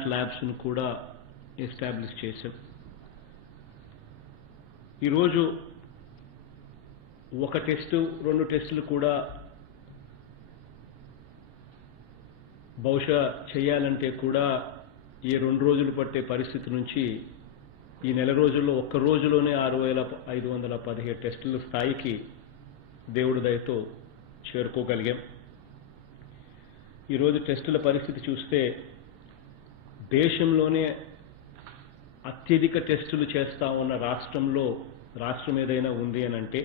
Mat ల్యాబ్స్ను కూడా establish చేశాం. ఈరోజు ఒక టెస్టు 2 టెస్టులు కూడా బహుశా చేయాలంటే కూడా ఈ 2 రోజులు పట్టే పరిస్థితి నుంచి ఈ నెల రోజుల్లో ఒక్క రోజులోనే 6,517 టెస్టుల స్థాయికి దేవుడి దయతో చేరుకోగలిగాం. ఈరోజు టెస్టుల పరిస్థితి చూస్తే దేశంలోనే అత్యధిక టెస్టులు చేస్తా ఉన్న రాష్ట్రం ఏదైనా ఉంది అని అంటే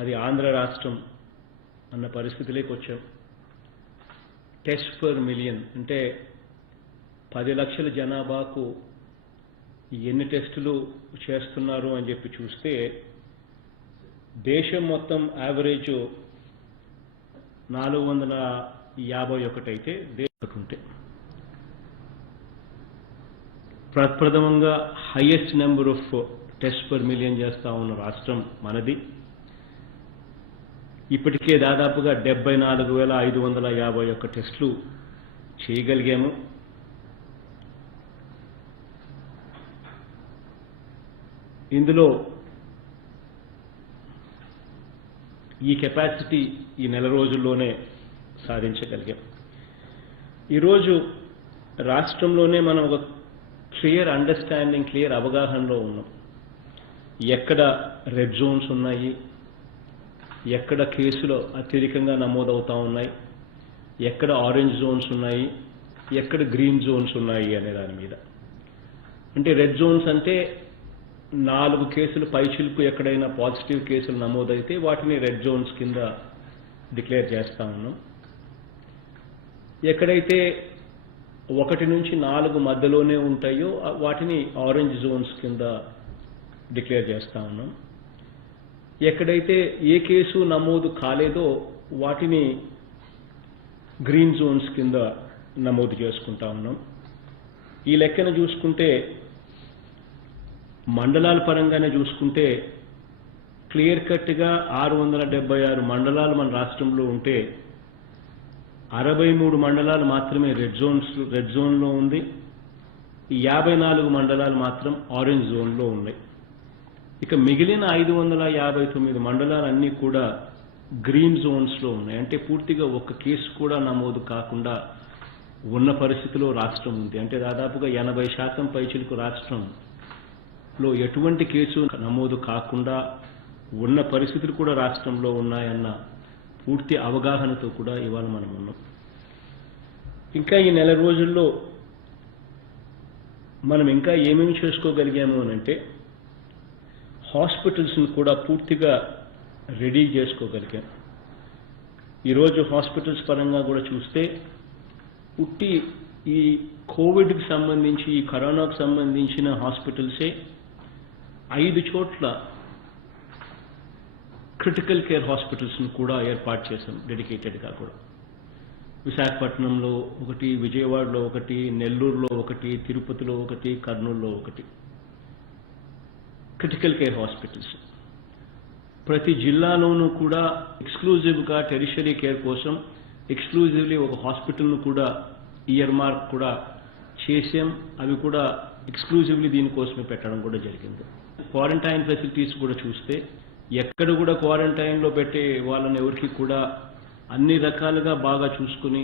అది ఆంధ్ర రాష్ట్రం అన్న పరిస్థితిలోకి వచ్చాం. టెస్ట్ పర్ మిలియన్ అంటే 10 లక్షల జనాభాకు ఎన్ని టెస్టులు చేస్తున్నారు అని చెప్పి చూస్తే దేశం మొత్తం యావరేజ్ 451 అయితే ఉంటే ప్రప్రథమంగా highest number of test per million చేస్తా ఉన్న రాష్ట్రం మనది. ఇప్పటికే దాదాపుగా 74,551 టెస్టులు చేయగలిగాము. ఇందులో ఈ కెపాసిటీ ఈ నెల రోజుల్లోనే సాధించగలిగాం. ఈరోజు రాష్ట్రంలోనే మనం ఒక క్లియర్ అండర్స్టాండింగ్, క్లియర్ అవగాహనలో ఉన్నాం. ఎక్కడ రెడ్ జోన్స్ ఉన్నాయి, ఎక్కడ కేసులు అత్యధికంగా నమోదవుతా ఉన్నాయి, ఎక్కడ ఆరెంజ్ జోన్స్ ఉన్నాయి, ఎక్కడ గ్రీన్ జోన్స్ ఉన్నాయి అనే దాని మీద. అంటే రెడ్ జోన్స్ అంటే 4 కేసులు పైచిలుకు ఎక్కడైనా పాజిటివ్ కేసులు నమోదైతే వాటిని రెడ్ జోన్స్ కింద డిక్లేర్ చేస్తా ఉన్నాం. ఎక్కడైతే 1 నుంచి 4 మధ్యలోనే ఉంటాయో వాటిని ఆరెంజ్ జోన్స్ కింద డిక్లేర్ చేస్తా ఉన్నాం. ఎక్కడైతే ఏ కేసు నమోదు కాలేదో వాటిని గ్రీన్ జోన్స్ కింద నమోదు చేసుకుంటా ఉన్నాం. ఈ లెక్కన చూసుకుంటే మండలాల పరంగానే చూసుకుంటే క్లియర్ కట్గా 676 మండలాలు మన రాష్ట్రంలో ఉంటే 63 మండలాలు మాత్రమే రెడ్ జోన్లో ఉంది. 54 మండలాలు మాత్రం ఆరెంజ్ జోన్లో ఉన్నాయి. ఇక మిగిలిన 559 మండలాలన్నీ కూడా గ్రీన్ జోన్స్లో ఉన్నాయి. అంటే పూర్తిగా ఒక్క కేసు కూడా నమోదు కాకుండా ఉన్న పరిస్థితిలో రాష్ట్రం ఉంది. అంటే దాదాపుగా 80% పైచిలకు రాష్ట్రంలో ఎటువంటి కేసు నమోదు కాకుండా ఉన్న పరిస్థితులు కూడా రాష్ట్రంలో ఉన్నాయన్న పూర్తి అవగాహనతో కూడా ఇవాళ మనం ఉన్నాం. ఇంకా ఈ నెల రోజుల్లో మనం ఇంకా ఏమేమి చేసుకోగలిగాము అని అంటే హాస్పిటల్స్ని కూడా పూర్తిగా రెడీ చేసుకోగలిగాం. ఈరోజు హాస్పిటల్స్ పరంగా కూడా చూస్తే పుట్టి ఈ కోవిడ్కి సంబంధించి, ఈ కరోనాకు సంబంధించిన హాస్పిటల్సే 5 చోట్ల క్రిటికల్ కేర్ హాస్పిటల్స్ను కూడా ఏర్పాటు చేశాం డెడికేటెడ్గా కూడా. విశాఖపట్నంలో 1, విజయవాడలో 1, నెల్లూరులో 1, తిరుపతిలో 1, కర్నూలులో 1 క్రిటికల్ కేర్ హాస్పిటల్స్. ప్రతి జిల్లాలోనూ కూడా ఎక్స్క్లూజివ్గా టెరిషరీ కేర్ కోసం ఎక్స్క్లూజివ్లీ ఒక హాస్పిటల్ను కూడా ఇయర్ మార్క్ కూడా చేసాం. అవి కూడా ఎక్స్క్లూజివ్లీ దీనికోసమే పెట్టడం కూడా జరిగింది. క్వారంటైన్ ఫెసిలిటీస్ కూడా చూస్తే ఎక్కడ కూడా క్వారంటైన్లో పెట్టే వాళ్ళని ఎవరికి కూడా అన్ని రకాలుగా బాగా చూసుకుని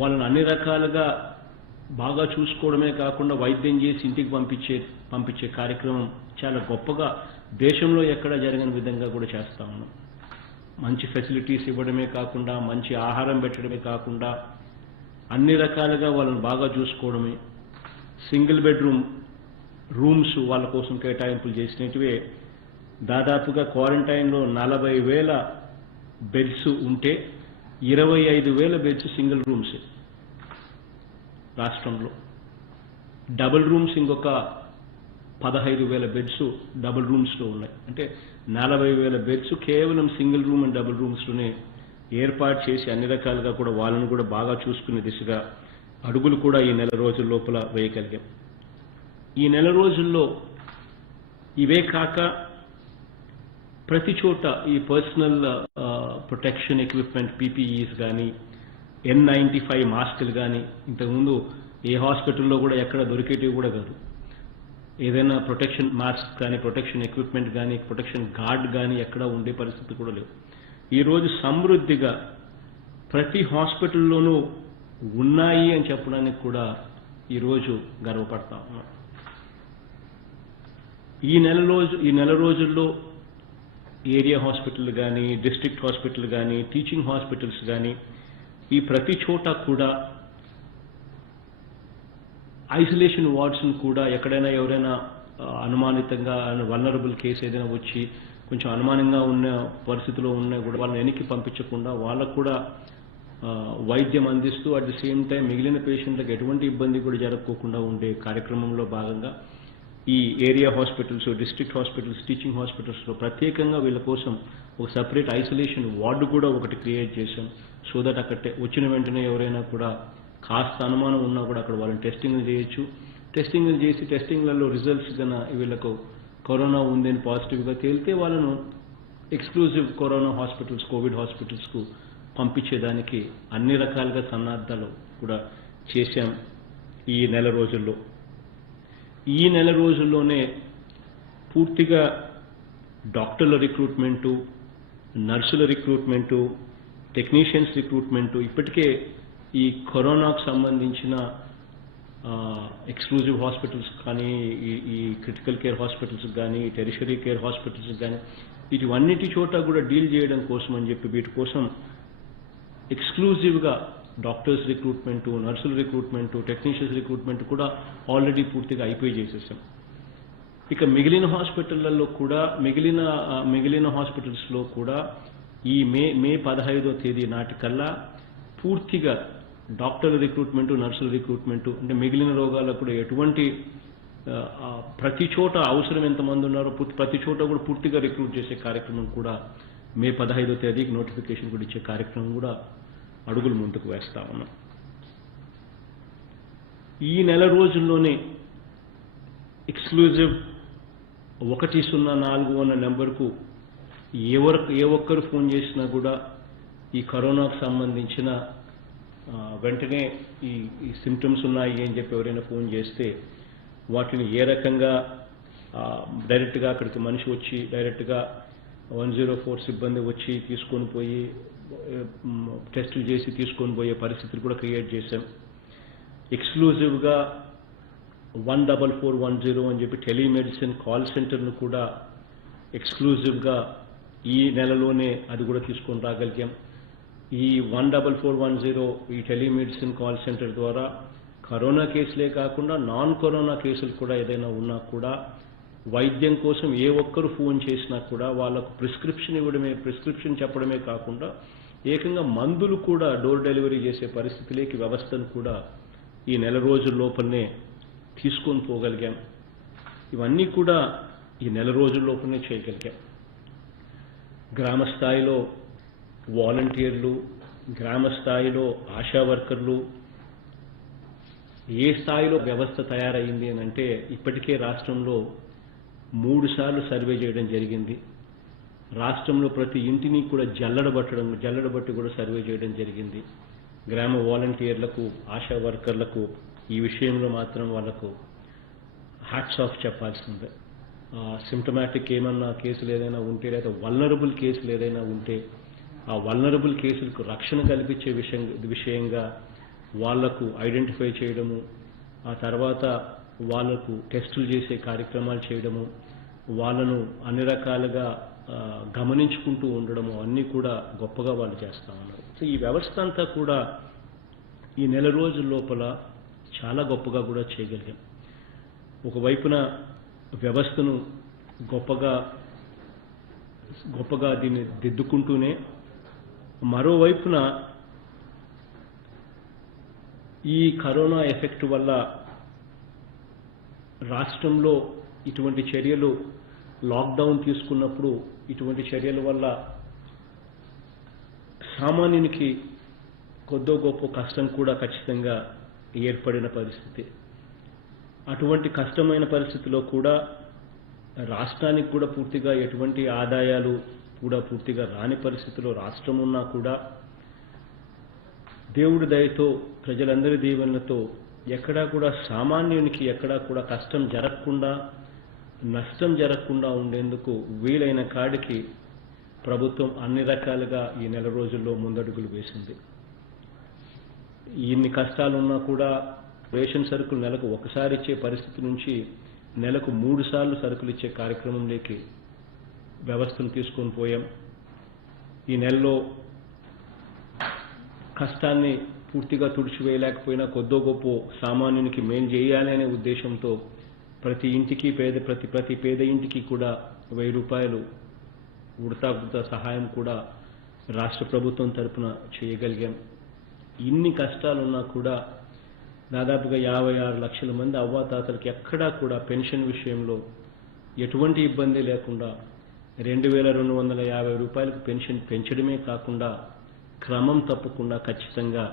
వాళ్ళని అన్ని రకాలుగా బాగా చూసుకోవడమే కాకుండా వైద్యం చేసి ఇంటికి పంపించే కార్యక్రమం చాలా గొప్పగా దేశంలో ఎక్కడ జరగని విధంగా కూడా చేస్తా ఉన్నాం. మంచి ఫెసిలిటీస్ ఇవ్వడమే కాకుండా, మంచి ఆహారం పెట్టడమే కాకుండా అన్ని రకాలుగా వాళ్ళని బాగా చూసుకోవడమే. సింగిల్ బెడ్రూమ్ రూమ్స్ వాళ్ళ కోసం కేటాయింపులు చేసినట్టువే. దాదాపుగా క్వారంటైన్లో 40,000 బెడ్స్ ఉంటే 25,000 బెడ్స్ సింగిల్ రూమ్స్ రాష్ట్రంలో. డబుల్ రూమ్స్ ఇంకొక 15,000 బెడ్స్ డబుల్ రూమ్స్లో ఉన్నాయి. అంటే 40,000 బెడ్స్ కేవలం సింగిల్ రూమ్ అండ్ డబుల్ రూమ్స్లోనే ఏర్పాటు చేసి అన్ని రకాలుగా కూడా వాళ్ళను కూడా బాగా చూసుకునే దిశగా అడుగులు కూడా ఈ నెల రోజుల లోపల వేయగలిగాం. ఈ నెల రోజుల్లో ఇవే కాక ప్రతి చోట ఈ పర్సనల్ ప్రొటెక్షన్ ఎక్విప్మెంట్, పీపీఈస్ కానీ, N95 మాస్కులు కానీ ఇంతకుముందు ఏ హాస్పిటల్లో కూడా ఎక్కడ దొరికేటివి కూడా కాదు. ఏదైనా ప్రొటెక్షన్ మాస్క్ కానీ, ప్రొటెక్షన్ ఎక్విప్మెంట్ కానీ, ప్రొటెక్షన్ గార్డ్ కానీ ఎక్కడ ఉండే పరిస్థితి కూడా లేవు. ఈరోజు సమృద్ధిగా ప్రతి హాస్పిటల్లోనూ ఉన్నాయి అని చెప్పడానికి కూడా ఈరోజు గర్వపడతా ఉన్నాం. ఈ నెల రోజుల్లో ఏరియా హాస్పిటల్ కానీ, డిస్ట్రిక్ట్ హాస్పిటల్ కానీ, టీచింగ్ హాస్పిటల్స్ కానీ ఈ ప్రతి చోట కూడా ఐసోలేషన్ వార్డ్స్ను కూడా ఎక్కడైనా ఎవరైనా అనుమానితంగా వల్నరబుల్ కేసు ఏదైనా వచ్చి కొంచెం అనుమానంగా ఉన్న పరిస్థితిలో ఉన్నా కూడా వాళ్ళని వెనక్కి పంపించకుండా వాళ్ళకు కూడా వైద్యం అందిస్తూ అట్ ది సేమ్ టైం మిగిలిన పేషెంట్లకు ఎటువంటి ఇబ్బంది కూడా జరగకోకుండా ఉండే కార్యక్రమంలో భాగంగా ఈ area hospitals, district hospitals, teaching హాస్పిటల్స్లో ప్రత్యేకంగా వీళ్ళ కోసం ఒక సపరేట్ ఐసోలేషన్ వార్డు కూడా ఒకటి క్రియేట్ చేశాం. సో దట్ అక్కడ వచ్చిన వెంటనే ఎవరైనా కూడా కాస్త అనుమానం ఉన్నా కూడా అక్కడ వాళ్ళని టెస్టింగ్లు చేయొచ్చు. టెస్టింగ్లు చేసి టెస్టింగ్లలో రిజల్ట్స్ కన్నా వీళ్ళకు కరోనా ఉందని పాజిటివ్గా తేలితే వాళ్ళను ఎక్స్క్లూజివ్ కరోనా హాస్పిటల్స్, కోవిడ్ హాస్పిటల్స్కు పంపించేదానికి అన్ని రకాలుగా సన్నాహాలు కూడా చేశాం ఈ నెల రోజుల్లో. ఈ నెల రోజుల్లోనే పూర్తిగా డాక్టర్ల రిక్రూట్మెంటు, నర్సుల రిక్రూట్మెంటు, టెక్నీషియన్స్ రిక్రూట్మెంటు ఇప్పటికే ఈ కరోనాకు సంబంధించిన ఎక్స్క్లూజివ్ హాస్పిటల్స్ కానీ, ఈ క్రిటికల్ కేర్ హాస్పిటల్స్ కానీ, టెరిషరీ కేర్ హాస్పిటల్స్ కానీ వీటివన్నిటి చోట కూడా డీల్ చేయడం కోసం అని చెప్పి వీటి కోసం ఎక్స్క్లూజివ్గా డాక్టర్స్ రిక్రూట్మెంటు, నర్సుల రిక్రూట్మెంటు, టెక్నీషియన్స్ రిక్రూట్మెంట్ కూడా ఆల్రెడీ పూర్తిగా అయిపోయి చేసేసాం. ఇక మిగిలిన హాస్పిటళ్లలో కూడా మిగిలిన హాస్పిటల్స్లో కూడా ఈ మే 15వ తేదీ నాటికల్లా పూర్తిగా డాక్టర్ల రిక్రూట్మెంటు, నర్సుల రిక్రూట్మెంటు అంటే మిగిలిన రోగాలకు కూడా ఎటువంటి ప్రతి చోట అవసరం ఎంతమంది ఉన్నారో ప్రతి చోట కూడా పూర్తిగా రిక్రూట్ చేసే కార్యక్రమం కూడా మే 15వ తేదీకి నోటిఫికేషన్ కూడా ఇచ్చే కార్యక్రమం కూడా అడుగులు ముందుకు వేస్తా ఉన్నాం. ఈ నెల రోజుల్లోనే ఎక్స్క్లూజివ్ 104 అన్న నెంబర్కు ఏ ఒక్కరు ఫోన్ చేసినా కూడా ఈ కరోనాకు సంబంధించిన వెంటనే ఈ సిమ్టమ్స్ ఉన్నాయి అని చెప్పి ఎవరైనా ఫోన్ చేస్తే వాటిని ఏ రకంగా డైరెక్ట్గా అక్కడికి మనిషి వచ్చి డైరెక్ట్గా 104 సిబ్బంది వచ్చి తీసుకొని పోయి టెస్టులు చేసి తీసుకొని పోయే పరిస్థితులు కూడా క్రియేట్ చేశాం. ఎక్స్క్లూజివ్గా 14410 అని చెప్పి టెలిమెడిసిన్ కాల్ సెంటర్ను కూడా ఎక్స్క్లూజివ్గా ఈ నెలలోనే అది కూడా తీసుకొని రాగలిగాం. ఈ 14410 ఈ టెలిమెడిసిన్ కాల్ సెంటర్ ద్వారా కరోనా కేసులే కాకుండా నాన్ కరోనా కేసులు కూడా ఏదైనా ఉన్నా కూడా వైద్యం కోసం ఏ ఒక్కరు ఫోన్ చేసినా కూడా వాళ్ళకు ప్రిస్క్రిప్షన్ చెప్పడమే కాకుండా ఏకంగా మందులు కూడా డోర్ డెలివరీ చేసే పరిస్థితిలోకి వ్యవస్థను కూడా ఈ నెల రోజుల లోపలనే తీసుకొని పోగలిగాం. ఇవన్నీ కూడా ఈ నెల రోజుల లోపలనే చేయగలిగాం. గ్రామ స్థాయిలో వాలంటీర్లు, గ్రామ స్థాయిలో ఆశా వర్కర్లు, ఏ స్థాయిలో వ్యవస్థ తయారైంది అని అంటే ఇప్పటికే రాష్ట్రంలో 3 సార్లు సర్వే చేయడం జరిగింది. రాష్ట్రంలో ప్రతి ఇంటిని కూడా జల్లెడబట్టి కూడా సర్వే చేయడం జరిగింది. గ్రామ వాలంటీర్లకు, ఆశా వర్కర్లకు ఈ విషయంలో మాత్రం వాళ్లకు హ్యాట్స్ ఆఫ్ చెప్పాల్సిందే. సిమ్టమాటిక్ ఏమన్నా కేసులు ఏదైనా ఉంటే లేదా వల్నరబుల్ కేసులు ఏదైనా ఉంటే ఆ వల్నరబుల్ కేసులకు రక్షణ కల్పించే విషయంగా వాళ్లకు ఐడెంటిఫై చేయడము, ఆ తర్వాత వాళ్లకు టెస్టులు చేసే కార్యక్రమాలు చేయడము, వాళ్ళను అన్ని రకాలుగా గమనించుకుంటూ ఉండడము అన్నీ కూడా గొప్పగా వాళ్ళు చేస్తూ ఉన్నారు. సో ఈ వ్యవస్థ అంతా కూడా ఈ నెల రోజుల లోపల చాలా గొప్పగా కూడా చేయగలిగాం. ఒకవైపున వ్యవస్థను గొప్పగా దీన్ని దిద్దుకుంటూనే మరోవైపున ఈ కరోనా ఎఫెక్ట్ వల్ల రాష్ట్రంలో ఇటువంటి చర్యలు లాక్డౌన్ తీసుకున్నప్పుడు ఇటువంటి చర్యల వల్ల సామాన్యునికి కొద్దో గొప్ప కష్టం కూడా ఖచ్చితంగా ఏర్పడిన పరిస్థితి. అటువంటి కష్టమైన పరిస్థితిలో కూడా రాష్ట్రానికి కూడా పూర్తిగా ఎటువంటి ఆదాయాలు కూడా పూర్తిగా రాని పరిస్థితిలో రాష్ట్రం ఉన్నా కూడా దేవుడి దయతో ప్రజలందరి దీవెనలతో ఎక్కడా కూడా సామాన్యునికి ఎక్కడా కూడా కష్టం జరగకుండా నష్టం జరగకుండా ఉండేందుకు వీలైన కాడికి ప్రభుత్వం అన్ని రకాలుగా ఈ నెల రోజుల్లో ముందడుగులు వేసింది. ఇన్ని కష్టాలున్నా కూడా రేషన్ సరుకులు నెలకు ఒకసారి ఇచ్చే పరిస్థితి నుంచి నెలకు 3 సార్లు సరుకులు ఇచ్చే కార్యక్రమంలోకి వ్యవస్థను తీసుకొని పోయాం. ఈ నెలలో కష్టాన్ని పూర్తిగా తుడిచివేయలేకపోయినా కొద్దో గొప్ప సామాన్యునికి మేలు చేయాలి అనే ఉద్దేశంతో ప్రతి ఇంటికి ప్రతి పేద ఇంటికి కూడా 1000 రూపాయలు ఉడతా సహాయం కూడా రాష్ట్ర ప్రభుత్వం తరపున చేయగలిగాం. ఇన్ని కష్టాలున్నా కూడా దాదాపుగా 56 లక్షల మంది అవ్వాతాతలకి ఎక్కడా కూడా పెన్షన్ విషయంలో ఎటువంటి ఇబ్బంది లేకుండా 2250 రూపాయలకు పెన్షన్ పెంచడమే కాకుండా క్రమం తప్పకుండా ఖచ్చితంగా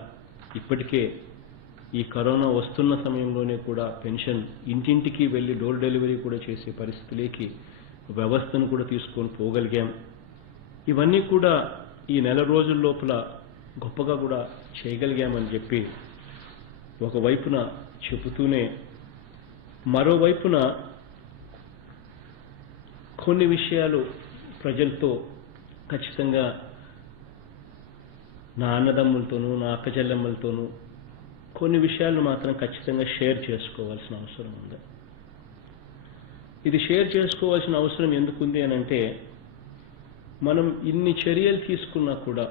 ఇప్పటికే ఈ కరోనా వస్తున్న సమయంలోనే కూడా పెన్షన్ ఇంటింటికి వెళ్ళి డోర్ డెలివరీ కూడా చేసే పరిస్థితిలోకి వ్యవస్థను కూడా తీసుకొని పోగలిగాం. ఇవన్నీ కూడా ఈ నెల రోజుల లోపల గొప్పగా కూడా చేయగలిగామని చెప్పి ఒకవైపున చెబుతూనే మరోవైపున కొన్ని విషయాలు ప్రజలతో ఖచ్చితంగా నా అన్నదమ్ములతోనూ నా అక్క చెల్లెమ్మలతోనూ కొన్ని విషయాలను మాత్రం ఖచ్చితంగా షేర్ చేసుకోవాల్సిన అవసరం ఉంది. ఇది షేర్ చేసుకోవాల్సిన అవసరం ఎందుకుంది అనంటే మనం ఇన్ని చర్యలు తీసుకున్నా కూడా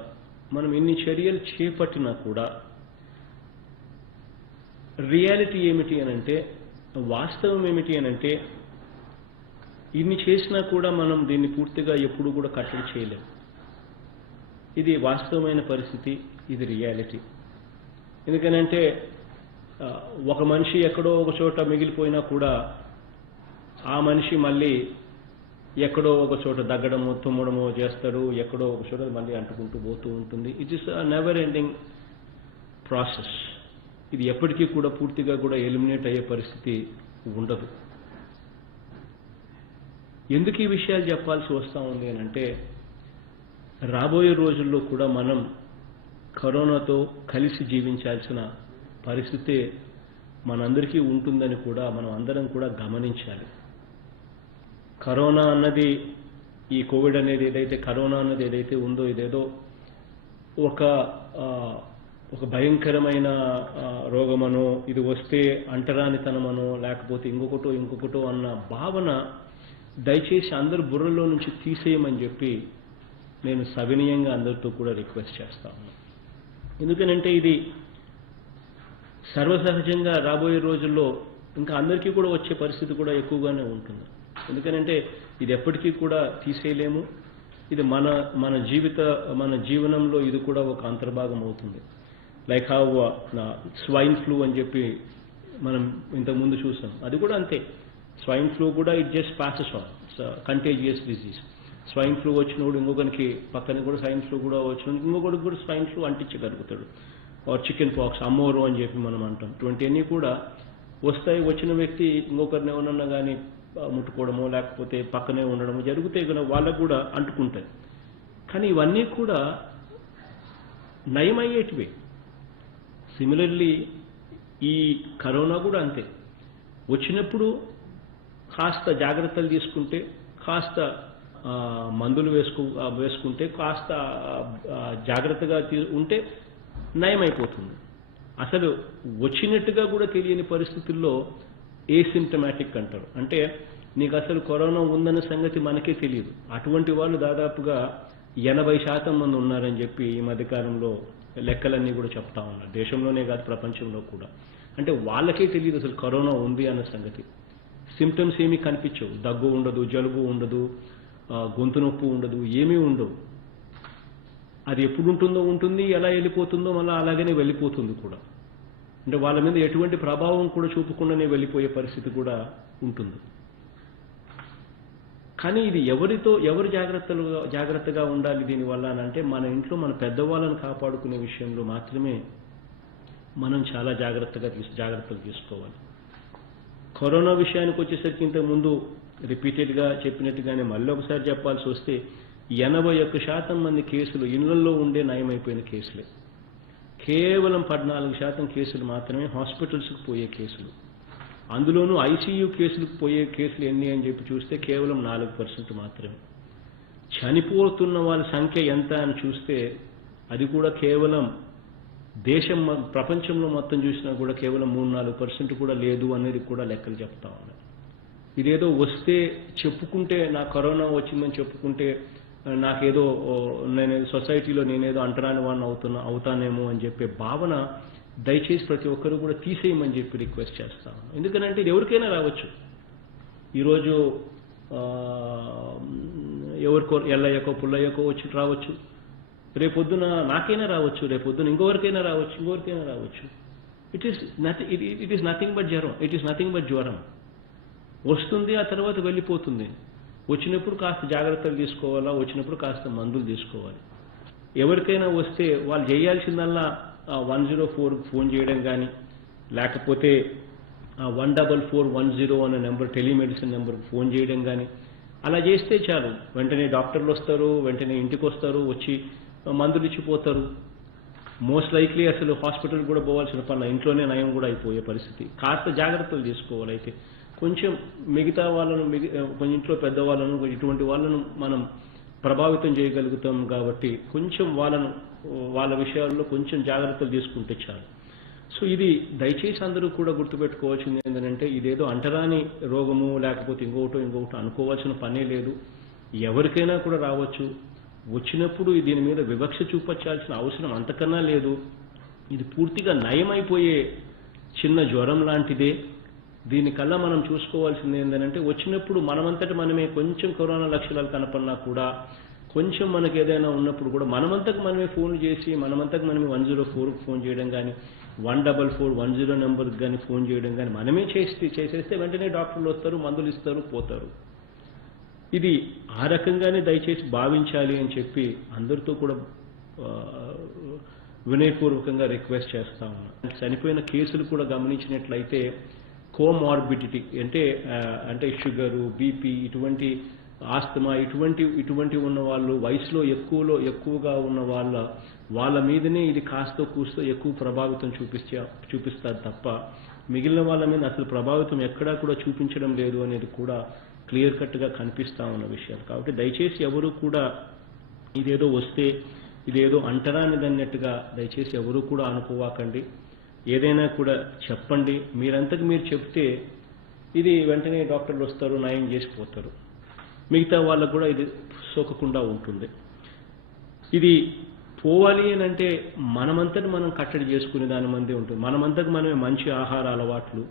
మనం ఇన్ని చర్యలు చేపట్టినా కూడా రియాలిటీ ఏమిటి అనంటే వాస్తవం ఏమిటి అనంటే ఇన్ని చేసినా కూడా మనం దీన్ని పూర్తిగా ఎప్పుడు కూడా కట్టడి చేయలేం. ఇది వాస్తవమైన పరిస్థితి, ఇది రియాలిటీ. ఎందుకనంటే ఒక మనిషి ఎక్కడో ఒక చోట మిగిలిపోయినా కూడా ఆ మనిషి మళ్ళీ ఎక్కడో ఒక చోట దగ్గడమో తుమ్మడమో చేస్తాడు, ఎక్కడో ఒక చోట మళ్ళీ అంటుకుంటూ పోతూ ఉంటుంది. It is never ending process. ఇది ఎప్పటికీ కూడా పూర్తిగా కూడా ఎలిమినేట్ అయ్యే పరిస్థితి ఉండదు. ఎందుకు ఈ విషయాలు చెప్పాల్సి వస్తూ ఉంది అనంటే రాబోయే రోజుల్లో కూడా మనం కరోనాతో కలిసి జీవించాల్సిన పరిస్థితే మనందరికీ ఉంటుందని కూడా మనం అందరం కూడా గమనించాలి. కరోనా అన్నది ఈ కోవిడ్ అనేది ఏదైతే కరోనా అన్నది ఏదైతే ఉందో ఇదేదో ఒక భయంకరమైన రోగమనో ఇది వస్తే అంటరానితనమనో లేకపోతే ఇంకొకటో అన్న భావన దయచేసి అందరు బుర్రలో నుంచి తీసేయమని చెప్పి నేను సవినయంగా అందరితో కూడా రిక్వెస్ట్ చేస్తా ఉన్నాను. ఎందుకనంటే ఇది సర్వసహజంగా రాబోయే రోజుల్లో ఇంకా అందరికీ కూడా వచ్చే పరిస్థితి కూడా ఎక్కువగానే ఉంటుంది. ఎందుకనంటే ఇది ఎప్పటికీ కూడా తీసేయలేము. ఇది మన జీవనంలో ఇది కూడా ఒక అంతర్భాగం అవుతుంది. లైక్ హౌ స్వైన్ ఫ్లూ అని చెప్పి మనం ఇంతకుముందు చూసాం, అది కూడా అంతే. స్వైన్ ఫ్లూ కూడా it just passes on, contagious disease. Swine flu వచ్చినప్పుడు ఇంకొకరికి పక్కన కూడా స్వైన్ ఫ్లూ కూడా వచ్చినప్పుడు ఇంకొకరికి కూడా స్వైన్ ఫ్లూ అంటించగలుగుతాడు. ఆర్ చికెన్ పాక్స్, అమ్మోరు అని చెప్పి మనం అంటాం. ఇటువంటివన్నీ కూడా వస్తాయి. వచ్చిన వ్యక్తి ఇంకొకరిని ఎవరన్నా కానీ ముట్టుకోవడమో లేకపోతే పక్కనే ఉండడమో జరుగుతాయి కనుక వాళ్ళకు కూడా అంటుకుంటాయి. కానీ ఇవన్నీ కూడా నయమయ్యేటివే. సిమిలర్లీ ఈ కరోనా కూడా అంతే. వచ్చినప్పుడు కాస్త జాగ్రత్తలు తీసుకుంటే, కాస్త మందులు వేసుకుంటే, కాస్త జాగ్రత్తగా ఉంటే నయమైపోతుంది. అసలు వచ్చినట్టుగా కూడా తెలియని పరిస్థితుల్లో ఏసిమ్టమాటిక్ అంటారు. అంటే నీకు అసలు కరోనా ఉందన్న సంగతి మనకే తెలియదు. అటువంటి వాళ్ళు దాదాపుగా 80% మంది ఉన్నారని చెప్పి ఈ మధ్యకాలంలో లెక్కలన్నీ కూడా చెప్తా ఉన్నారు. దేశంలోనే కాదు ప్రపంచంలో కూడా. అంటే వాళ్ళకే తెలియదు అసలు కరోనా ఉంది అన్న సంగతి. సిమ్టమ్స్ ఏమీ కనిపించవు. దగ్గు ఉండదు, జలుబు ఉండదు, గొంతు నొప్పి ఉండదు, ఏమీ ఉండవు. అది ఎప్పుడు ఉంటుందో ఉంటుంది, ఎలా వెళ్ళిపోతుందో మళ్ళీ అలాగనే వెళ్ళిపోతుంది కూడా. అంటే వాళ్ళ మీద ఎటువంటి ప్రభావం కూడా చూపకుండానే వెళ్ళిపోయే పరిస్థితి కూడా ఉంటుంది. కానీ ఇది ఎవరు జాగ్రత్తగా ఉండాలి దీనివల్ల అంటే మన ఇంట్లో మన పెద్దవాళ్ళని కాపాడుకునే విషయంలో మాత్రమే మనం చాలా జాగ్రత్తలు తీసుకోవాలి. కరోనా విషయానికి వచ్చేసరికి ఇంతకుముందు రిపీటెడ్గా చెప్పినట్టుగానే మళ్ళీ ఒకసారి చెప్పాల్సి వస్తే 81% మంది కేసులు ఇళ్లలో ఉండే నయమైపోయిన కేసులే. కేవలం 14% కేసులు మాత్రమే హాస్పిటల్స్కి పోయే కేసులు. అందులోనూ ఐసీయూ కేసులకు పోయే కేసులు ఎన్ని అని చెప్పి చూస్తే కేవలం 4% మాత్రమే. చనిపోతున్న వాళ్ళ సంఖ్య ఎంత అని చూస్తే అది కూడా కేవలం ప్రపంచంలో మొత్తం చూసినా కూడా కేవలం 3-4% కూడా లేదు అనేది కూడా లెక్కలు చెప్తా ఉన్నాయి. ఇదేదో వస్తే చెప్పుకుంటే నాకు కరోనా వచ్చిందని చెప్పుకుంటే నాకేదో సొసైటీలో నేనేదో అంటరాని వాడిని అవుతానేమో అని చెప్పే భావన దయచేసి ప్రతి ఒక్కరు కూడా తీసేయమని చెప్పి రిక్వెస్ట్ చేస్తా ఉన్నాను. ఎందుకంటే ఇది ఎవరికైనా రావచ్చు. ఈరోజు ఎవరికో ఎల్లయ్యకో పుల్లయ్యకో వచ్చి రావచ్చు, రేపొద్దున నాకైనా రావచ్చు, రేపొద్దున ఇంకొకరికైనా రావచ్చు. ఇట్ ఈస్ నథింగ్ బట్ జ్వరం. ఇట్ ఈస్ నథింగ్ బట్ జ్వరం. వస్తుంది, ఆ తర్వాత వెళ్ళిపోతుంది. వచ్చినప్పుడు కాస్త జాగ్రత్తలు తీసుకోవాలా, వచ్చినప్పుడు కాస్త మందులు తీసుకోవాలి. ఎవరికైనా వస్తే వాళ్ళు చేయాల్సిందల్లా 104 ఫోన్ చేయడం కానీ, లేకపోతే 14410 అనే నెంబర్ టెలిమెడిసిన్ నెంబర్కి ఫోన్ చేయడం కానీ, అలా చేస్తే చాలు. వెంటనే డాక్టర్లు వస్తారు, వెంటనే ఇంటికి వస్తారు, వచ్చి మందులు ఇచ్చిపోతారు. మోస్ట్ లైక్లీ అసలు హాస్పిటల్ కూడా పోవాల్సిన పని, ఇంట్లోనే నయం కూడా అయిపోయే పరిస్థితి. కాస్త జాగ్రత్తలు తీసుకోవాలి. అయితే కొంచెం మిగతా వాళ్ళను, ఇంట్లో పెద్దవాళ్ళను, ఇటువంటి వాళ్ళను మనం ప్రభావితం చేయగలుగుతాం కాబట్టి కొంచెం వాళ్ళ విషయాల్లో కొంచెం జాగ్రత్తలు తీసుకుంటే చాలు. సో ఇది దయచేసి అందరూ కూడా గుర్తుపెట్టుకోవాల్సింది ఏంటంటే, ఇదేదో అంటరాని రోగము లేకపోతే ఇంకొకటి అనుకోవాల్సిన పనే లేదు. ఎవరికైనా కూడా రావచ్చు. వచ్చినప్పుడు దీని మీద వివక్ష చూపించాల్సిన అవసరం అంతకన్నా లేదు. ఇది పూర్తిగా నయమైపోయే చిన్న జ్వరం లాంటిదే. దీనికల్లా మనం చూసుకోవాల్సింది ఏంటంటే, వచ్చినప్పుడు మనమంతటి మనమే కొంచెం కరోనా లక్షణాలు కనపడినా కూడా, కొంచెం మనకి ఏదైనా ఉన్నప్పుడు కూడా మనమంతకు మనమే ఫోన్ చేసి మనమంతకు మనమే 104కి ఫోన్ చేయడం కానీ, 14410 నెంబర్కి కానీ ఫోన్ చేయడం కానీ మనమే చేసేస్తే వెంటనే డాక్టర్లు వస్తారు, మందులు ఇస్తారు, పోతారు. ఇది ఆ రకంగానే దయచేసి భావించాలి అని చెప్పి అందరితో కూడా వినయపూర్వకంగా రిక్వెస్ట్ చేస్తా ఉన్నాను. చనిపోయిన కేసులు కూడా గమనించినట్లయితే కోమార్బిడిటీ అంటే షుగరు, బీపీ, ఇటువంటి ఆస్తమా, ఇటువంటి ఉన్న వాళ్ళు, వయసులో ఎక్కువగా ఉన్న వాళ్ళ మీదనే ఇది కాస్తో కూస్తో ఎక్కువ ప్రభావితం చూపిస్తారు తప్ప మిగిలిన వాళ్ళ మీద అసలు ప్రభావితం ఎక్కడా కూడా చూపించడం లేదు అనేది కూడా క్లియర్ కట్గా కనిపిస్తా ఉన్న విషయాలు. కాబట్టి దయచేసి ఎవరు కూడా ఇదేదో వస్తే ఇదేదో అంటరానిదన్నట్టుగా దయచేసి ఎవరు కూడా అనుకోవాకండి. ఏదైనా కూడా చెప్పండి. మీరంతకు మీరు చెప్తే ఇది వెంటనే డాక్టర్లు వస్తారు, నయం చేసిపోతారు. మిగతా వాళ్ళకు కూడా ఇది సోకకుండా ఉంటుంది. ఇది పోవాలి అని అంటే మనమంతటి మనం కట్టడి చేసుకునే దాని మందే ఉంటుంది. మనమంతకు మనమే మంచి ఆహార అలవాట్లు,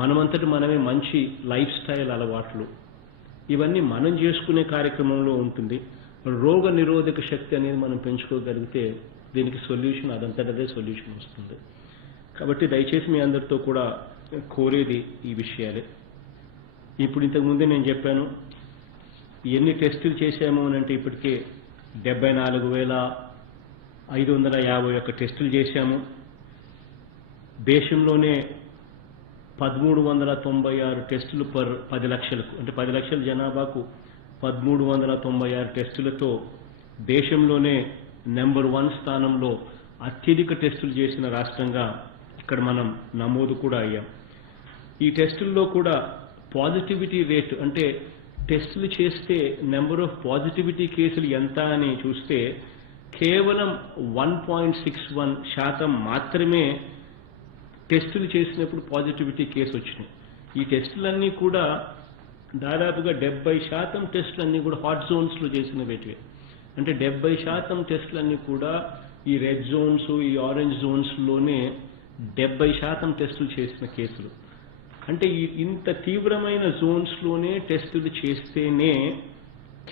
మనమంతటి మనమే మంచి లైఫ్ స్టైల్ అలవాట్లు, ఇవన్నీ మనం చేసుకునే కార్యక్రమంలో ఉంటుంది. రోగ నిరోధక శక్తి అనేది మనం పెంచుకోగలిగితే దీనికి సొల్యూషన్ అదంతటదే సొల్యూషన్ వస్తుంది. కాబట్టి దయచేసి మీ అందరితో కూడా కోరేది ఈ విషయాలే. ఇప్పుడు ఇంతకుముందే నేను చెప్పాను ఎన్ని టెస్టులు చేశాము అని అంటే ఇప్పటికే 74,551 టెస్టులు చేశాము. దేశంలోనే 1396 టెస్టులు పర్ 10 లక్షలకు, అంటే 10 లక్షల జనాభాకు 1396 టెస్టులతో దేశంలోనే నెంబర్ 1 స్థానంలో అత్యధిక టెస్టులు చేసిన రాష్ట్రంగా ఇక్కడ మనం నమోదు కూడా అయ్యాం. ఈ టెస్టుల్లో కూడా పాజిటివిటీ రేటు, అంటే టెస్టులు చేస్తే నెంబర్ ఆఫ్ పాజిటివిటీ కేసులు ఎంత అని చూస్తే కేవలం 1.61% మాత్రమే టెస్టులు చేసినప్పుడు పాజిటివిటీ కేసు వచ్చినాయి. ఈ టెస్టులన్నీ కూడా దాదాపుగా 70% టెస్టులన్నీ కూడా హాట్ జోన్స్లో చేసినవేటివే. అంటే 70% టెస్టులన్నీ కూడా ఈ రెడ్ జోన్స్, ఈ ఆరెంజ్ జోన్స్లోనే 70% టెస్టులు చేసిన కేసులు. అంటే ఇంత తీవ్రమైన జోన్స్లోనే టెస్టులు చేస్తేనే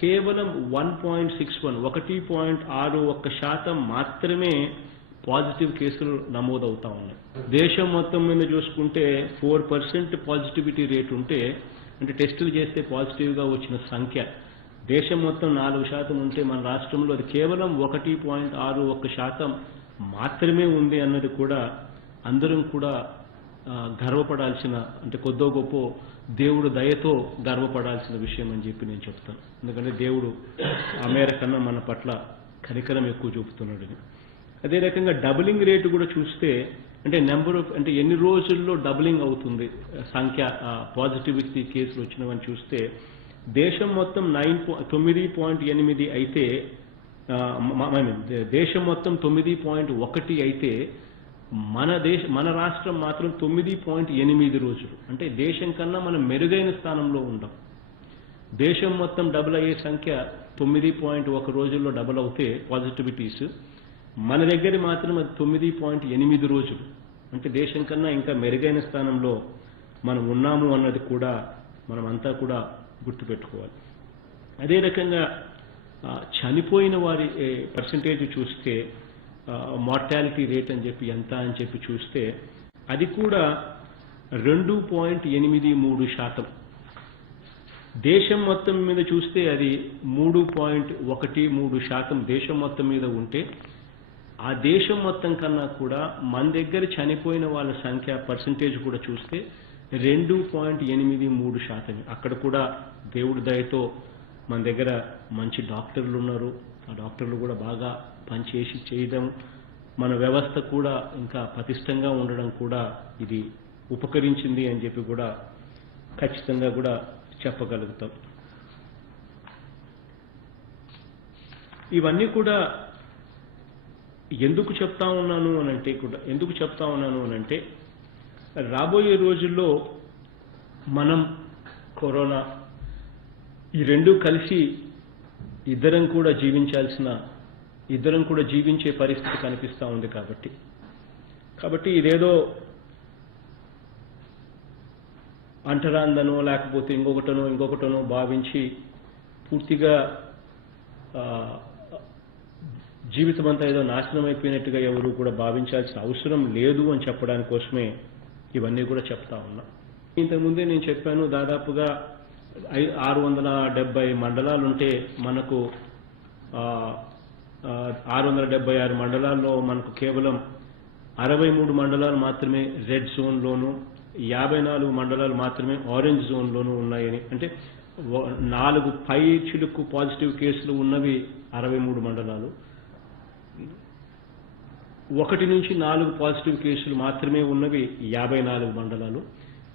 కేవలం 1.61% మాత్రమే పాజిటివ్ కేసులు నమోదవుతా ఉన్నాయి. దేశం మొత్తం మీద చూసుకుంటే 4% పాజిటివిటీ రేట్ ఉంటే, అంటే టెస్టులు చేస్తే పాజిటివ్గా వచ్చిన సంఖ్య దేశం మొత్తం 4% ఉంటే మన రాష్ట్రంలో అది కేవలం 1.61% మాత్రమే ఉంది అన్నది కూడా అందరం కూడా గర్వపడాల్సిన, అంటే కొద్దో గొప్ప దేవుడు దయతో గర్వపడాల్సిన విషయం అని చెప్పి నేను చెప్తాను. ఎందుకంటే దేవుడు ఆ మేర కన్నా మన పట్ల కనికరం ఎక్కువ చూపుతున్నాడని. అదే రకంగా డబులింగ్ రేటు కూడా చూస్తే అంటే నెంబర్ ఆఫ్ అంటే ఎన్ని రోజుల్లో డబులింగ్ అవుతుంది సంఖ్య పాజిటివిటీ కేసులు వచ్చినవని చూస్తే దేశం మొత్తం 9.8 అయితే దేశం మొత్తం 9.1 అయితే మన రాష్ట్రం మాత్రం 9.8 రోజులు. అంటే దేశం కన్నా మనం మెరుగైన స్థానంలో ఉంటాం. దేశం మొత్తం డబుల్ అయ్యే సంఖ్య 9.1 రోజుల్లో డబుల్ అవుతే పాజిటివిటీస్, మన దగ్గర మాత్రం అది 9.8 రోజులు. అంటే దేశం కన్నా ఇంకా మెరుగైన స్థానంలో మనం ఉన్నాము అన్నది కూడా మనం అంతా కూడా గుర్తుపెట్టుకోవాలి. అదే రకంగా చనిపోయిన వారి పర్సంటేజ్ చూస్తే మార్టాలిటీ రేట్ అని చెప్పి ఎంత అని చెప్పి చూస్తే అది కూడా 2.83%. దేశం మొత్తం మీద చూస్తే అది 3.13% దేశం మొత్తం మీద ఉంటే ఆ దేశం మొత్తం కన్నా కూడా మన దగ్గర చనిపోయిన వాళ్ళ సంఖ్య పర్సంటేజ్ కూడా చూస్తే 2.83%. అక్కడ కూడా దేవుడి దయతో మన దగ్గర మంచి డాక్టర్లు ఉన్నారు. ఆ డాక్టర్లు కూడా బాగా పనిచేసి చేయడం, మన వ్యవస్థ కూడా ఇంకా పటిష్టంగా ఉండడం కూడా ఇది ఉపకరించింది అని చెప్పి కూడా ఖచ్చితంగా కూడా చెప్పగలుగుతాం. ఇవన్నీ కూడా ఎందుకు చెప్తా ఉన్నాను అనంటే రాబోయే రోజుల్లో మనం కరోనా ఈ రెండు కలిసి ఇద్దరం కూడా జీవించే పరిస్థితి కనిపిస్తూ ఉంది. కాబట్టి ఇదేదో అంటరాందనో లేకపోతే ఇంకొకటనో భావించి పూర్తిగా జీవితం అంతా ఏదో నాశనం అయిపోయినట్టుగా ఎవరు కూడా భావించాల్సిన అవసరం లేదు అని చెప్పడానికి కోసమే ఇవన్నీ కూడా చెప్తా ఉన్నా. ఇంతకుముందే నేను చెప్పాను, దాదాపుగా 670 మండలాలుంటే మనకు 676 మండలాల్లో మనకు కేవలం 63 మండలాలు మాత్రమే రెడ్ జోన్లోను, 54 మండలాలు మాత్రమే ఆరెంజ్ జోన్లోనూ ఉన్నాయని. అంటే 4 పై చిలుకు పాజిటివ్ కేసులు ఉన్నవి 63 మండలాలు, 1 నుంచి 4 పాజిటివ్ కేసులు మాత్రమే ఉన్నవి 54 మండలాలు.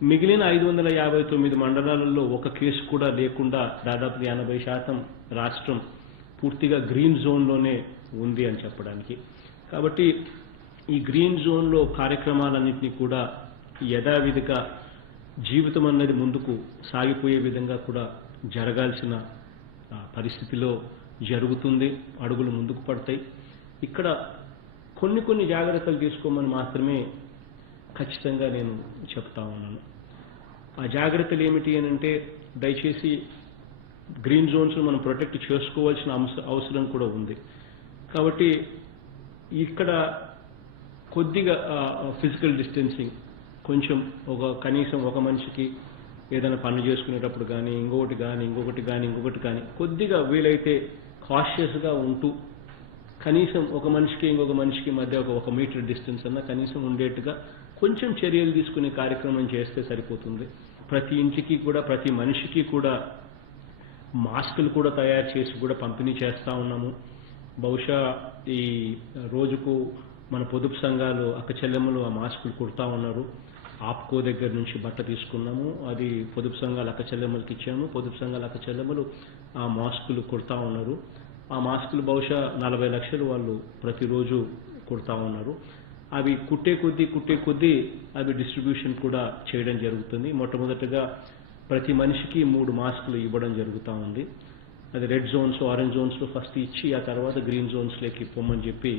మిగిలిన 559 మండలాలలో ఒక కేసు కూడా లేకుండా దాదాపు 80% రాష్ట్రం పూర్తిగా గ్రీన్ జోన్లోనే ఉంది అని చెప్పడానికి. కాబట్టి ఈ గ్రీన్ జోన్లో కార్యక్రమాలన్నింటినీ కూడా యథావిధిగా జీవితం అన్నది ముందుకు సాగిపోయే విధంగా కూడా జరగాల్సిన పరిస్థితిలో జరుగుతుంది. అడుగులు ముందుకు పడతాయి. ఇక్కడ కొన్ని జాగ్రత్తలు తీసుకోమని మాత్రమే ఖచ్చితంగా నేను చెప్తా ఉన్నాను. ఆ జాగ్రత్తలు ఏమిటి అని అంటే, దయచేసి గ్రీన్ జోన్స్ మనం ప్రొటెక్ట్ చేసుకోవాల్సిన అవసరం కూడా ఉంది. కాబట్టి ఇక్కడ కొద్దిగా ఫిజికల్ డిస్టెన్సింగ్ కొంచెం కనీసం ఒక మనిషికి ఏదైనా పనులు చేసుకునేటప్పుడు కానీ ఇంకొకటి కానీ కొద్దిగా వీలైతే కాషియస్గా ఉంటూ కనీసం ఒక మనిషికి ఇంకొక మనిషికి మధ్య 1 మీటర్ డిస్టెన్స్ అన్నా కనీసం ఉండేట్టుగా కొంచెం చర్యలు తీసుకునే కార్యక్రమం చేస్తే సరిపోతుంది. ప్రతి ఇంటికి కూడా ప్రతి మనిషికి కూడా మాస్కులు కూడా తయారు చేసి కూడా పంపిణీ చేస్తూ ఉన్నాము. బహుశా ఈ రోజుకు మన పొదుపు సంఘాలు అక్క చెల్లెమ్మలు ఆ మాస్కులు కుడతా ఉన్నారు. ఆప్కో దగ్గర నుంచి బట్ట తీసుకున్నాము, అది పొదుపు సంఘాల అక్క చెల్లెమ్మలకి ఇచ్చాము. పొదుపు సంఘాల అక్క చెల్లెమ్మలు ఆ మాస్కులు కుడతా ఉన్నారు. ఆ మాస్కులు బహుశా 40 లక్షలు వాళ్ళు ప్రతిరోజు కుడతా ఉన్నారు. అవి కుట్టే కొద్దీ అవి డిస్ట్రిబ్యూషన్ కూడా చేయడం జరుగుతుంది. మొట్టమొదటిగా ప్రతి మనిషికి 3 మాస్కులు ఇవ్వడం జరుగుతూ ఉంది. అది రెడ్ జోన్స్, ఆరెంజ్ జోన్స్లో ఫస్ట్ ఇచ్చి ఆ తర్వాత గ్రీన్ జోన్స్లోకి పొమ్మని చెప్పి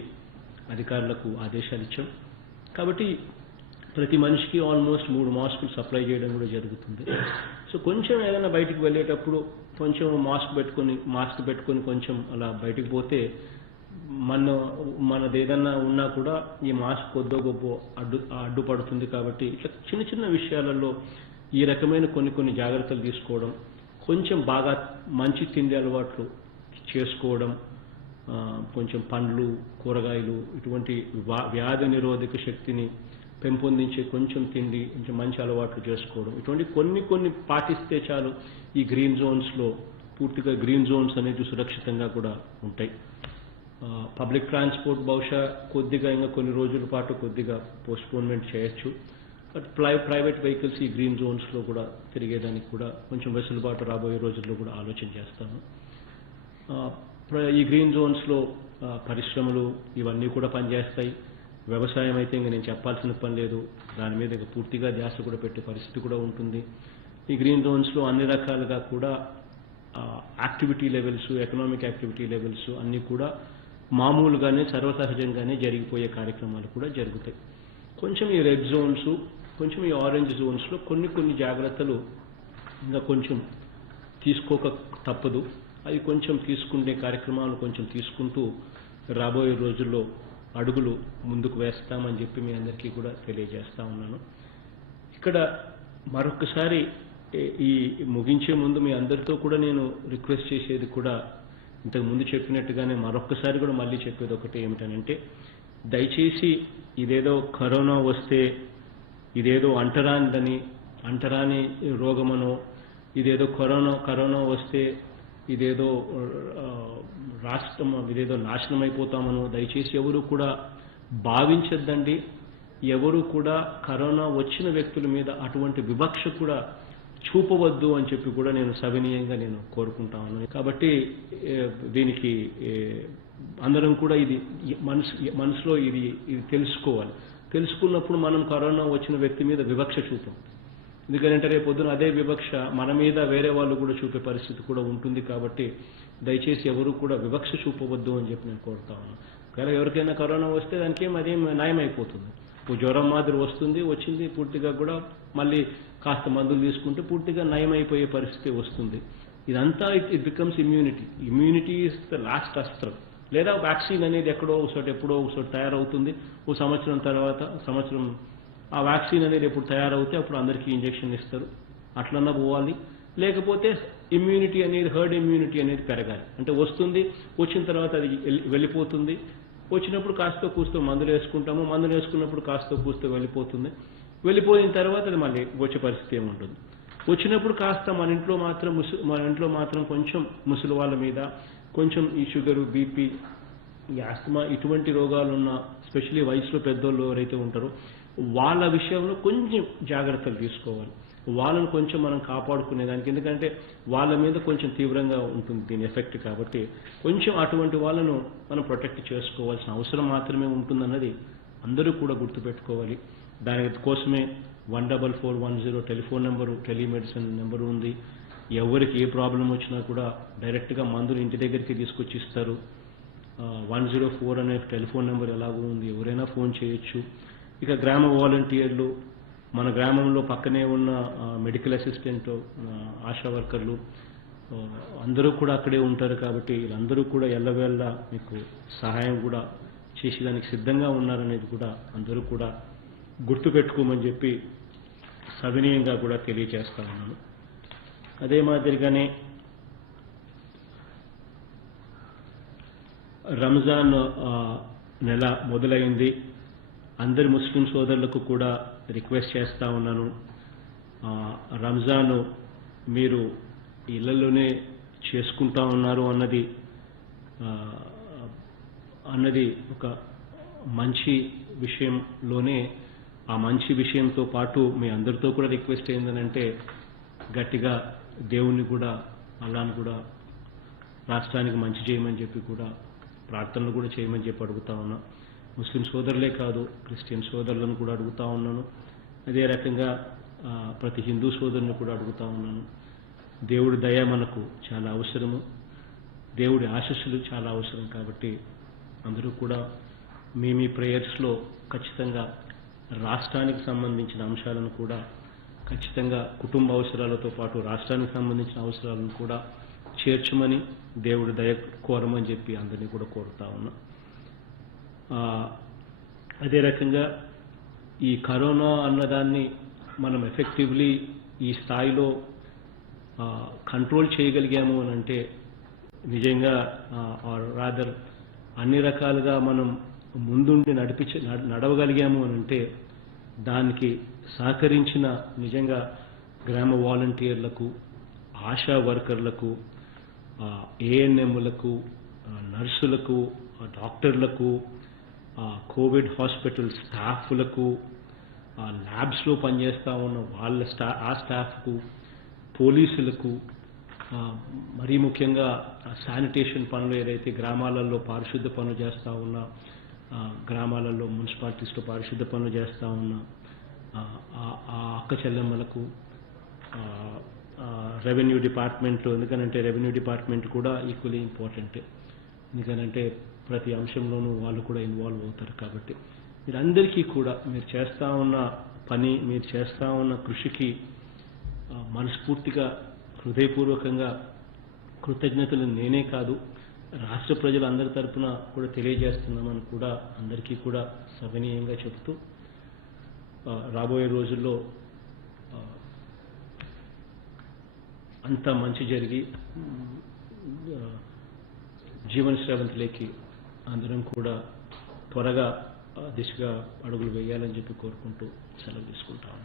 అధికారులకు ఆదేశాలు ఇచ్చాం. కాబట్టి ప్రతి మనిషికి ఆల్మోస్ట్ 3 మాస్కులు సప్లై చేయడం కూడా జరుగుతుంది. సో కొంచెం ఏదైనా బయటికి వెళ్ళేటప్పుడు కొంచెం మాస్క్ పెట్టుకొని కొంచెం అలా బయటికి పోతే మనది ఏదన్నా ఉన్నా కూడా ఈ మాస్క్ కొద్దో గొప్ప అడ్డుపడుతుంది. కాబట్టి ఇట్లా చిన్న విషయాలలో ఈ రకమైన కొన్ని జాగ్రత్తలు తీసుకోవడం, కొంచెం బాగా మంచి తిండి అలవాట్లు చేసుకోవడం, కొంచెం పండ్లు, కూరగాయలు, ఇటువంటి వ్యాధి నిరోధక శక్తిని పెంపొందించే కొంచెం తిండి, కొంచెం మంచి అలవాట్లు చేసుకోవడం, ఇటువంటి కొన్ని పాటిస్తే చాలు ఈ గ్రీన్ జోన్స్లో పూర్తిగా గ్రీన్ జోన్స్ అనేది సురక్షితంగా కూడా ఉంటాయి. పబ్లిక్ ట్రాన్స్పోర్ట్ బహుశా కొద్దిగా ఇంకా కొన్ని రోజుల పాటు కొద్దిగా పోస్ట్పోన్మెంట్ చేయొచ్చు. బట్ ప్రైవేట్ వెహికల్స్ ఈ గ్రీన్ జోన్స్లో కూడా తిరిగేదానికి కూడా కొంచెం వెసులుబాటు రాబోయే రోజుల్లో కూడా ఆలోచన చేస్తాము. ఈ గ్రీన్ జోన్స్లో పరిశ్రమలు ఇవన్నీ కూడా పనిచేస్తాయి. వ్యవసాయం అయితే ఇంకా నేను చెప్పాల్సిన పని లేదు, దాని మీద ఇంకా పూర్తిగా ధ్యాస కూడా పెట్టే పరిస్థితి కూడా ఉంటుంది. ఈ గ్రీన్ జోన్స్లో అన్ని రకాలుగా కూడా activity levels, economic activity levels అన్నీ కూడా మామూలుగానే సర్వసహజంగానే జరిగిపోయే కార్యక్రమాలు కూడా జరుగుతాయి. కొంచెం ఈ రెడ్ జోన్స్, కొంచెం ఈ ఆరెంజ్ జోన్స్లో కొన్ని జాగ్రత్తలు ఇంకా కొంచెం తీసుకోక తప్పదు. అవి కొంచెం తీసుకునే కార్యక్రమాలు కొంచెం తీసుకుంటూ రాబోయే రోజుల్లో అడుగులు ముందుకు వేస్తామని చెప్పి మీ అందరికీ కూడా తెలియజేస్తా ఉన్నాను. ఇక్కడ మరొకసారి ఈ ముగించే ముందు మీ అందరితో కూడా నేను రిక్వెస్ట్ చేసేది కూడా ఇంతకు ముందు చెప్పినట్టుగానే మరొకసారి కూడా మళ్ళీ చెప్పేది ఒకటి ఏమిటనంటే, దయచేసి ఇదేదో కరోనా వస్తే ఇదేదో అంటరాని రోగమనో, ఇదేదో కరోనా వస్తే ఇదేదో ఇదేదో నాశనం అయిపోతామనో దయచేసి ఎవరు కూడా భావించద్దండి. ఎవరు కూడా కరోనా వచ్చిన వ్యక్తుల మీద అటువంటి వివక్ష కూడా చూపవద్దు అని చెప్పి కూడా నేను సవినీయంగా కోరుకుంటా ఉన్నాను. కాబట్టి దీనికి అందరం కూడా ఇది మనసులో ఇది తెలుసుకోవాలి. తెలుసుకున్నప్పుడు మనం కరోనా వచ్చిన వ్యక్తి మీద వివక్ష చూపం. ఎందుకంటే రేపు పొద్దున అదే వివక్ష మన మీద వేరే వాళ్ళు కూడా చూపే పరిస్థితి కూడా ఉంటుంది. కాబట్టి దయచేసి ఎవరు కూడా వివక్ష చూపవద్దు అని చెప్పి నేను కోరుతా ఉన్నాను. ఒకవేళ ఎవరికైనా కరోనా వస్తే దానికి అదేం నయం అయిపోతుంది. జ్వరం మాదిరి వచ్చింది పూర్తిగా కూడా మళ్ళీ కాస్త మందులు తీసుకుంటే పూర్తిగా నయం అయిపోయే పరిస్థితి వస్తుంది. ఇదంతా it becomes immunity is the last అస్త్రం. లేదా వ్యాక్సిన్ అనేది ఎప్పుడో ఒకసారి తయారవుతుంది. ఓ సంవత్సరం తర్వాత ఆ వ్యాక్సిన్ అనేది ఎప్పుడు తయారవుతే అప్పుడు అందరికీ ఇంజెక్షన్ ఇస్తారు, అట్లన్నా పోవాలి. లేకపోతే ఇమ్యూనిటీ అనేది, హర్డ్ ఇమ్యూనిటీ అనేది పెరగాలి. అంటే వచ్చిన తర్వాత అది వెళ్ళిపోతుంది. వచ్చినప్పుడు కాస్త కూస్తో మందులు వేసుకుంటాము, మందులు వేసుకున్నప్పుడు కాస్త కూస్తో వెళ్ళిపోయిన తర్వాత అది మళ్ళీ వచ్చే పరిస్థితి ఏముంటుంది. వచ్చినప్పుడు కాస్త మన ఇంట్లో మాత్రం కొంచెం ముసలి వాళ్ళ మీద కొంచెం ఈ షుగరు, బీపీ, ఈ ఆస్తమా ఇటువంటి రోగాలున్న స్పెషల్లీ వయసులో పెద్దోళ్ళు ఎవరైతే ఉంటారో వాళ్ళ విషయంలో కొంచెం జాగ్రత్తలు తీసుకోవాలి. వాళ్ళని కొంచెం మనం కాపాడుకునేదానికి, ఎందుకంటే వాళ్ళ మీద కొంచెం తీవ్రంగా ఉంటుంది దీని ఎఫెక్ట్. కాబట్టి కొంచెం అటువంటి వాళ్ళను మనం ప్రొటెక్ట్ చేసుకోవాల్సిన అవసరం మాత్రమే ఉంటుందన్నది అందరూ కూడా గుర్తుపెట్టుకోవాలి. దానికోసమే 14410 టెలిఫోన్ నెంబరు, టెలిమెడిసిన్ నెంబరు ఉంది. ఎవరికి ఏ ప్రాబ్లం వచ్చినా కూడా డైరెక్ట్గా మందులు ఇంటి దగ్గరికి తీసుకొచ్చి ఇస్తారు. 104 అనే టెలిఫోన్ నెంబర్ ఎలాగో ఉంది, ఎవరైనా ఫోన్ చేయొచ్చు. ఇక గ్రామ వాలంటీర్లు, మన గ్రామంలో పక్కనే ఉన్న మెడికల్ అసిస్టెంట్, ఆశా వర్కర్లు అందరూ కూడా అక్కడే ఉంటారు. కాబట్టి వీళ్ళందరూ కూడా ఎల్లవేళ మీకు సహాయం కూడా చేసేదానికి సిద్ధంగా ఉన్నారనేది కూడా అందరూ కూడా గుర్తుపెట్టుకోమని చెప్పి సవినీయంగా కూడా తెలియజేస్తా ఉన్నాను. అదే మాదిరిగానే రంజాన్ నెల మొదలైంది. అందరి ముస్లిం సోదరులకు కూడా రిక్వెస్ట్ చేస్తా ఉన్నాను, రంజాన్ మీరు ఇళ్లలోనే చేసుకుంటా ఉన్నారు అన్నది ఒక మంచి విషయంలోనే, ఆ మంచి విషయంతో పాటు మీ అందరితో కూడా రిక్వెస్ట్ ఏంటంటే గట్టిగా దేవుణ్ణి కూడా, అల్లాహ్ని కూడా రాష్ట్రానికి మంచి చేయమని చెప్పి కూడా ప్రార్థనలు కూడా చేయమని చెప్పి అడుగుతా ఉన్నా. ముస్లిం సోదరులే కాదు, క్రిస్టియన్ సోదరులను కూడా అడుగుతా ఉన్నాను. అదే రకంగా ప్రతి హిందూ సోదరుని కూడా అడుగుతా ఉన్నాను. దేవుడి దయ మనకు చాలా అవసరము, దేవుడి ఆశీస్సులు చాలా అవసరం. కాబట్టి అందరూ కూడా మీ ప్రేయర్స్లో ఖచ్చితంగా రాష్ట్రానికి సంబంధించిన అంశాలను కూడా ఖచ్చితంగా కుటుంబ అవసరాలతో పాటు రాష్ట్రానికి సంబంధించిన అవసరాలను కూడా చేర్చమని, దేవుడి దయ కోరమని చెప్పి అందరినీ కూడా కోరుతా ఉన్నా. అదే రకంగా ఈ కరోనా అన్నదాన్ని మనం ఎఫెక్టివ్లీ ఈ స్థాయిలో కంట్రోల్ చేయగలిగాము అని అంటే నిజంగా రాదర్ అన్ని రకాలుగా మనం ముందుండి నడవగలిగాము అని అంటే దానికి సహకరించిన నిజంగా గ్రామ వాలంటీర్లకు, ఆశా వర్కర్లకు, ఏఎన్ఎంలకు, నర్సులకు, డాక్టర్లకు, కోవిడ్ హాస్పిటల్ స్టాఫ్లకు, ల్యాబ్స్లో పనిచేస్తూ ఉన్న ఆ స్టాఫ్కు, పోలీసులకు, మరీ ముఖ్యంగా శానిటేషన్ పనులు ఏదైతే గ్రామాలలో పారిశుద్ధ పనులు చేస్తూ ఉన్నా, గ్రామాలలో మున్సిపాలిటీస్లో పారిశుద్ధ పనులు చేస్తూ ఉన్న ఆ అక్క చెల్లెమ్మలకు, రెవెన్యూ డిపార్ట్మెంట్, ఎందుకనంటే రెవెన్యూ డిపార్ట్మెంట్ కూడా ఈక్వల్లీ ఇంపార్టెంట్. ఎందుకనంటే ప్రతి అంశంలోనూ వాళ్ళు కూడా ఇన్వాల్వ్ అవుతారు. కాబట్టి మీరందరికీ కూడా మీరు చేస్తూ ఉన్న పని, మీరు చేస్తూ ఉన్న కృషికి మనస్ఫూర్తిగా హృదయపూర్వకంగా కృతజ్ఞతలు నేనే కాదు, రాష్ట్ర ప్రజలందరి తరఫున కూడా తెలియజేస్తున్నామని కూడా అందరికీ కూడా సవినీయంగా చెబుతూ, రాబోయే రోజుల్లో అంతా మంచి జరిగి జీవన శ్రవంతిలోకి అందరం కూడా త్వరగా దిశగా అడుగులు వేయాలని చెప్పి కోరుకుంటూ సెలవు తీసుకుంటాము.